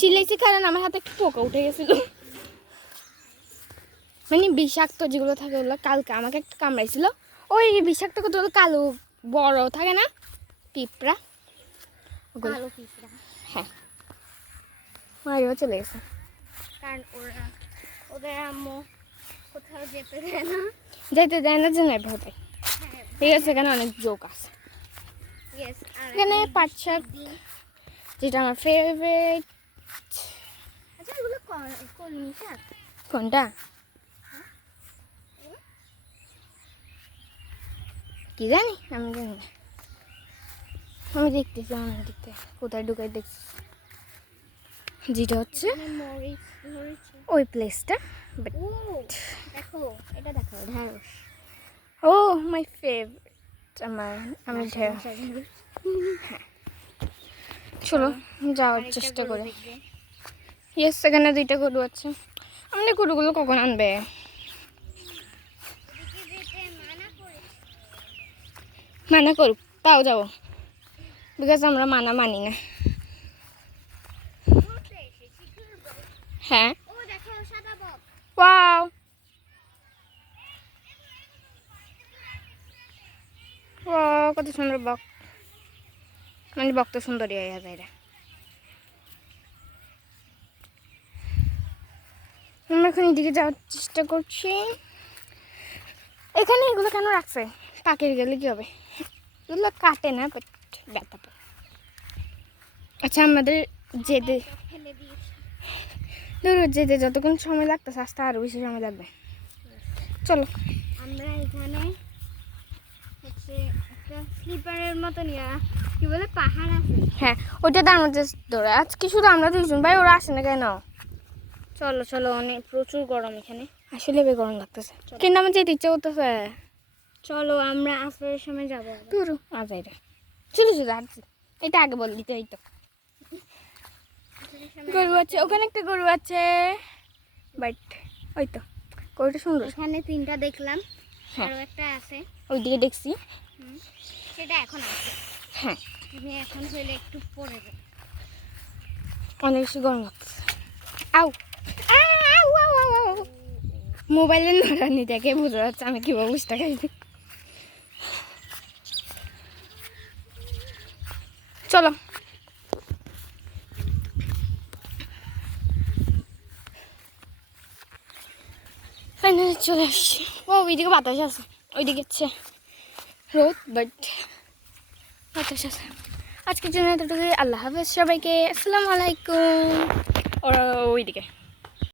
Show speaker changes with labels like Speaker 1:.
Speaker 1: চিল্লাইছি কারণ আমার হাতে একটু পোকা উঠে গেছিল। মানে বিষাক্ত যেগুলো থাকে ওগুলো কালকে আমাকে একটা কামড়াইছিল। ওই বিষাক্ত কতগুলো কালো বড় থাকে না? পিঁপড়া।
Speaker 2: কালো পিঁপড়া।
Speaker 1: হ্যাঁ। মারিও চলে গেছে।
Speaker 2: কারণ ওরা ওদের আম্মু কোথাও যেতে দেয় না।
Speaker 1: যাইতে দেয় না যে নাই ভয় ঠিক আছে এখানে অনেক জোক আছে। এখানে পাট শাক যেটা আমার ফেভারিট
Speaker 2: আচ্ছা এগুলো কলমি শাক
Speaker 1: কোনটা? কি জানি? আমি জানি আমি দেখতেছি আমার দেখতে। কোথায় ঢুকাই দেখছি। যেটা হচ্ছে ওই প্লেসটা
Speaker 2: দেখো এটা দেখো ঢেঁড়স
Speaker 1: ও মাই ফেভারিট আমার আমি ঢের চলো যাওয়ার চেষ্টা করে। ইয়েস এখানে দুইটা গরু আছে। আমাদের গরুগুলো কখন আনবে?
Speaker 2: মানা
Speaker 1: করুক তাও যাব বিকজ আমরা মানা মানি না। হ্যাঁ? ওয়াও ও কত সুন্দর বক। মানে বক তো সুন্দরই হয়ে যায় আমরা এখন এদিকে যাওয়ার চেষ্টা করছি। এখানে এগুলো কেন রাখছে? পাখির গেলে কি হবে? এগুলো কাটে না বাট ব্যথা আচ্ছা আমাদের যেতে ধরো যেতে যতক্ষণ সময় লাগতেছে, আসতে আরও বেশি সময় লাগবে। চলো।
Speaker 2: আমরা এখানে স্লিপারের কি বলে পাহাড় আছে।
Speaker 1: হ্যাঁ ওইটা তার মধ্যে ধরে। আজকে শুধু আমরা দুইজন। ভাই ওরা আসে না কেন?
Speaker 2: চলো চলো অনেক প্রচুর গরম এখানে।
Speaker 1: আসলে বে গরম লাগতেছে। কিন্তু আমার যেতে ইচ্ছে করতেছে?
Speaker 2: চলো আমরা আসরের সময় যাব।
Speaker 1: দূর আজাই রে। চলো চলো আসছি। এটা আগে বল দিতে এই তো। গরু আছে ওখানে একটা গরু আছে। বাট ওই তো গরুটা সুন্দর।
Speaker 2: এখানে তিনটা দেখলাম।
Speaker 1: হ্যাঁ।
Speaker 2: আরও একটা আছে।
Speaker 1: ওইদিকে দেখছি।
Speaker 2: সেটা এখন আছে।
Speaker 1: হ্যাঁ।
Speaker 2: তুমি এখন হইলে একটু যাবে
Speaker 1: অনেক বেশি গরম লাগতেছে। আউ আউ, আউ, আউ। মোবাইলে নড়ানি দেখে বোঝা যাচ্ছে আমি কীভাবে বুঝতে খাইছি চলো। চলে আসছি। ও ওইদিকে বাতাস আছে। ওইদিকে রোদ বাট আচ্ছা আচ্ছা আজকের জন্য এতটুকুই। আল্লাহ হাফেজ সবাইকে। আসসালামু আলাইকুম। ওরা ওইদিকে।